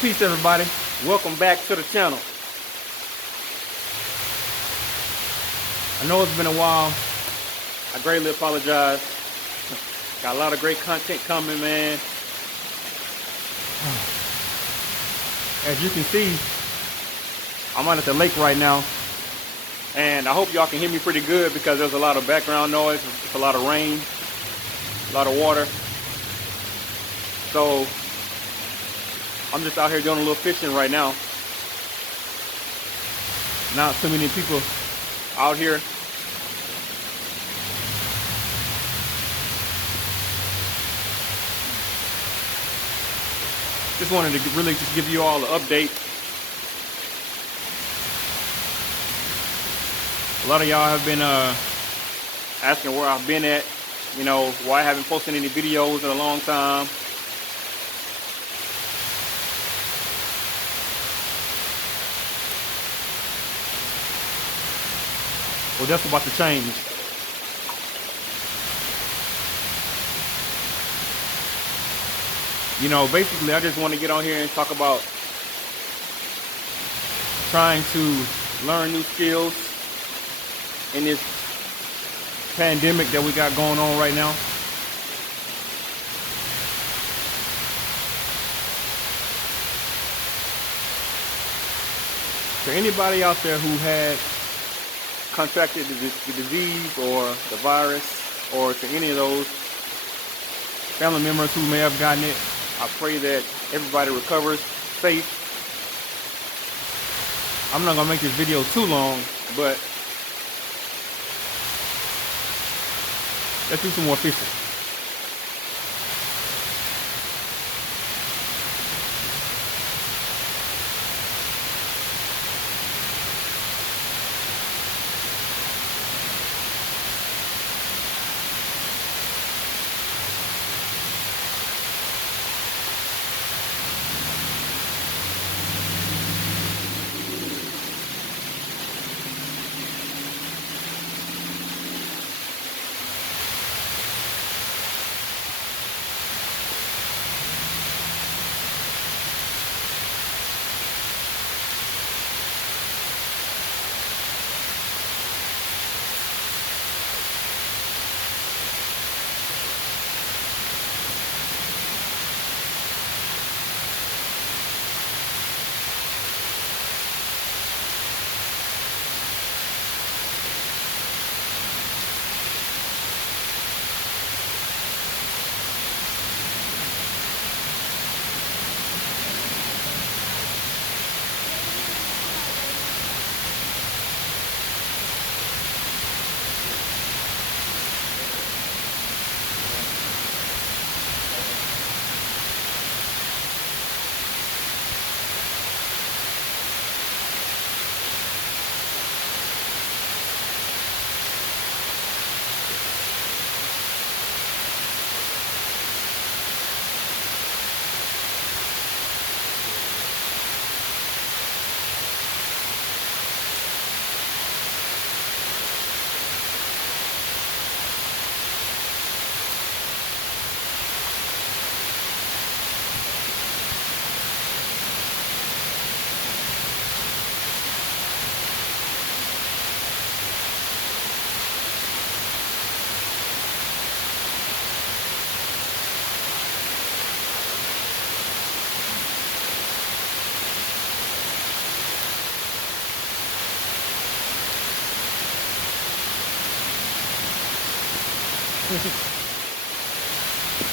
Peace, everybody. Welcome back to the channel. I know it's been a while. I greatly apologize. Got a lot of great content coming, man. As you can see, I'm out at the lake right now. And I hope y'all can hear me pretty good because there's a lot of background noise. It's a lot of rain, a lot of water. So I'm just out here doing a little fishing right now. Not too many people out here. Just wanted to really just give you all an update. A lot of y'all have been asking where I've been at, you know, why I haven't posted any videos in a long time. Well, that's about to change. You know, basically, I just want to get on here and talk about trying to learn new skills in this pandemic that we got going on right now. For anybody out there who had contracted the disease or the virus, or to any of those family members who may have gotten it, I pray that everybody recovers safe. I'm not gonna make this video too long, but let's do some more fishing.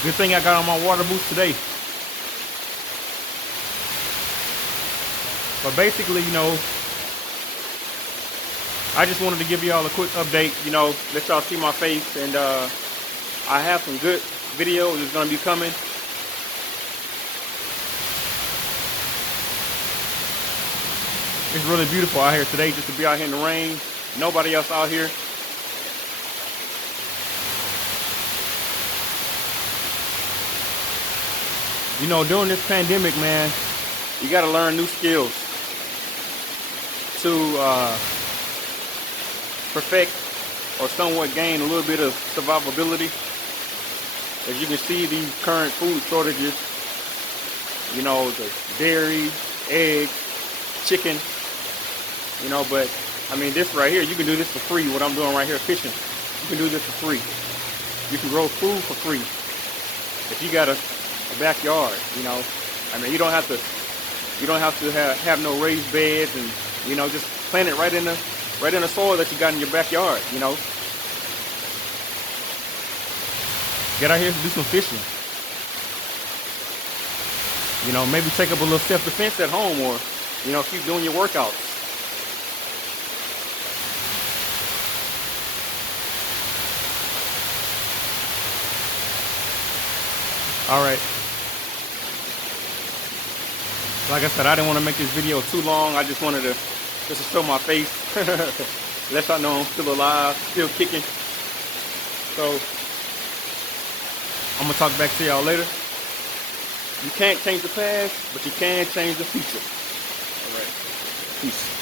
Good thing I got on my water boots today. But basically, you know, I just wanted to give y'all a quick update, you know, let y'all see my face, and I have some good videos that's gonna be coming. It's really beautiful out here today just to be out here in the rain. Nobody else out here. You know, during this pandemic, man, you got to learn new skills to perfect or somewhat gain a little bit of survivability. As you can see, these current food shortages, you know, the dairy, egg, chicken, you know, but I mean, this right here, you can do this for free. What I'm doing right here, fishing, you can do this for free. You can grow food for free if you got a backyard, you know. I mean, you don't have to have no raised beds, and you know, just plant it right in the soil that you got in your backyard, you know. Get out here and do some fishing. You know, maybe take up a little self-defense at home, or you know, keep doing your workouts. All right. Like I said, I didn't want to make this video too long. I just wanted to show my face. Let y'all know I'm still alive, still kicking. So I'm gonna talk back to y'all later. You can't change the past, but you can change the future. All right. Peace.